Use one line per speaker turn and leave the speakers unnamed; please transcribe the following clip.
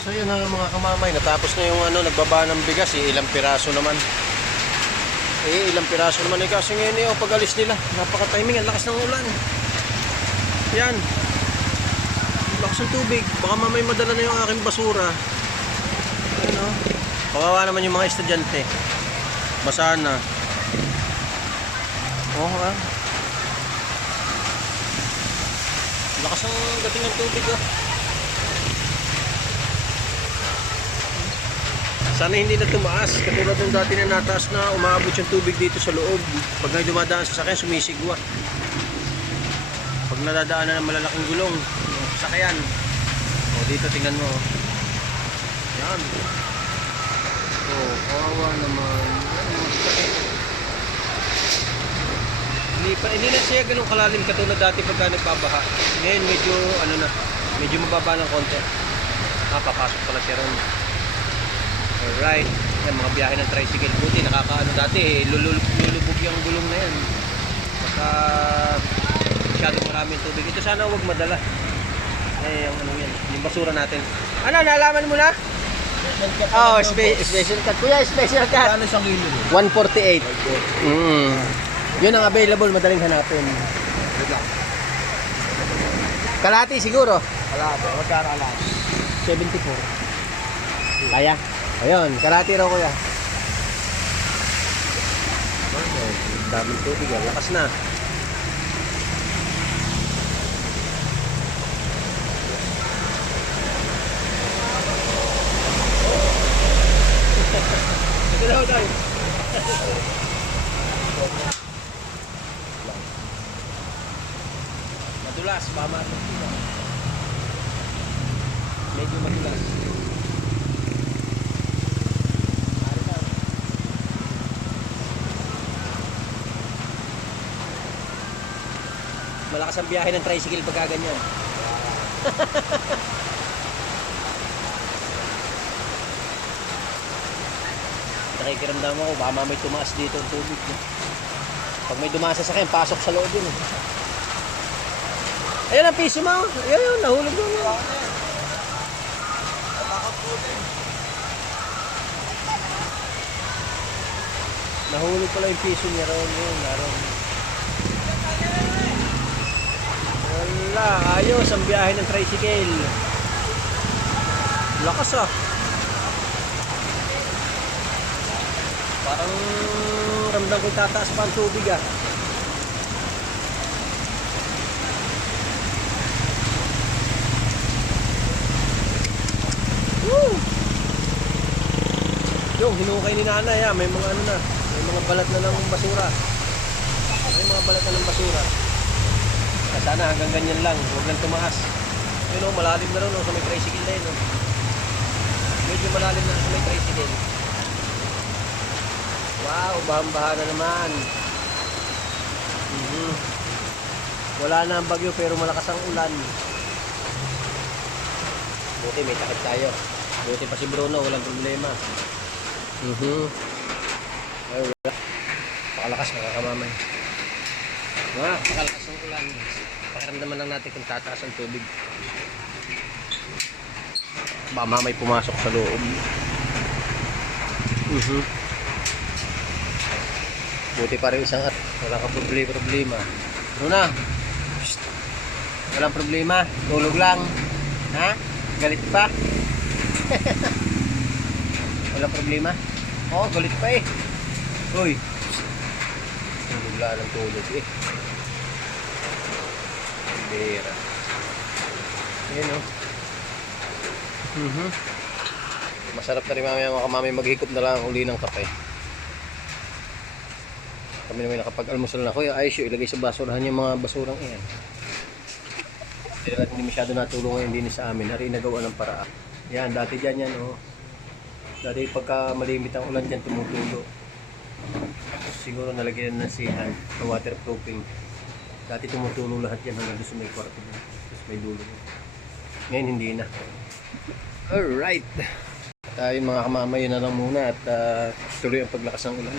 So yun na mga kamamay, natapos na yung ano, nagbaba ng bigas, eh, ilang piraso naman. Eh, ilang piraso naman eh, kasi ngayon eh, oh, pag alis nila, napaka-timing, ang lakas ng ulan. Yan. Lakas ng tubig, baka mamay madala na yung aking basura. Yan oh. Kawawa naman yung mga estudyante. Basa na. Oh, ha? Lakas ng dating ng tubig, oh. Sana hindi na tumaas. Katulad ng dati na nataas na umaabot yung tubig dito sa loob. Pag may dumadaan sa sakyan, sumisigwa. Pag nadadaanan ng malalaking gulong, sakyan. O dito tingnan mo. Yan. O, kawawa naman. Hindi, pa, hindi na siya ganun kalalim katulad dati pagka nagbabaha. Ngayon medyo ano na, medyo mababa ng konti. Ah, papasok pala siya ron. Alright. Yan, mga biyahe ng tricycle. Buti nakakaano dati eh, lulubog yung gulong na yan. Baka masyadong marami yung tubig. Ito sana huwag madala. Eh, yung ano yan, yung basura natin. Ano, nalaman mo na? Oh, spe- special cut. Kuya, special cut.
Ano siyang kilo?
148. Mm. Yun ang available, madaling hanapin. Kalati siguro.
Wala ba? Magkano alam?
74. Kaya? Ayun, kalati raw kuya. Okay, daming tubig yan. Lakas na. Daw tayo. Madulas, matutunan. Medyo madulas. Malakas ang biyahe ng tricycle pagka ganyan. Nakikiramdam ako, baka mamay tumaas dito ang tubig. Pag may dumasa sa akin, pasok sa loob yun. Ayan ang piso mo. Ayan yun, nahulog yun. Nahulog pala yung piso niya ron. Yun, naroon. Wala, ayos ang biyahe ng tricycle. Lakas ah. Parang ramdam ko tataas pa ang tubig ah. Yung hinukay ni nanay ah, may mga ano na, may mga balat na ng basura. May mga balat na ng basura. Ah, sana hanggang ganyan lang, huwag lang tumaas. Yun oh, malalim na rin oh, sa may tricycle na yun oh. Medyo malalim na sa may tricycle. Wow, bahang-baha na naman. Mhm. Wala na ang bagyo pero malakas ang ulan. Buti may takip tayo. Buti pa si Bruno, walang problema. Mhm. Ay, wala. Pakalakas mga kamamay. Mga pakalakas ng ulan. Pakiramdaman lang natin kung tataas ang tubig. Ba mamay pumasok sa loob. Mhm. Buti pa rin isang at wala kang problema. problema. Luna, Shh. walang problema. Tulog lang. Ha? Galit pa? walang problema? Oo, galit pa eh. Uy. Lang ng tulog eh. Bira. Ayan oh. Mhm. Masarap na rin mamaya mga kamami maghikop na lang ang uli ng kape. Kami naman nakapag-almusal na. Kuya, ayos yun. Ilagay sa basurahan yung mga basurang iyan. Hindi masyado natulong ngayon din sa amin. Hari nagawa ng paraan. Yan, dati dyan yan, oh. Dati pagka malimit ang ulan dyan, tumutulo. Siguro nalagyan ng sihan, na waterproofing. Dati tumutulo lahat yan hanggang sa may kwarto. Tapos may dulo. Ngayon hindi na. Alright. Tayo mga kamama, na lang muna at ah, tuloy ang paglakas ng ulan.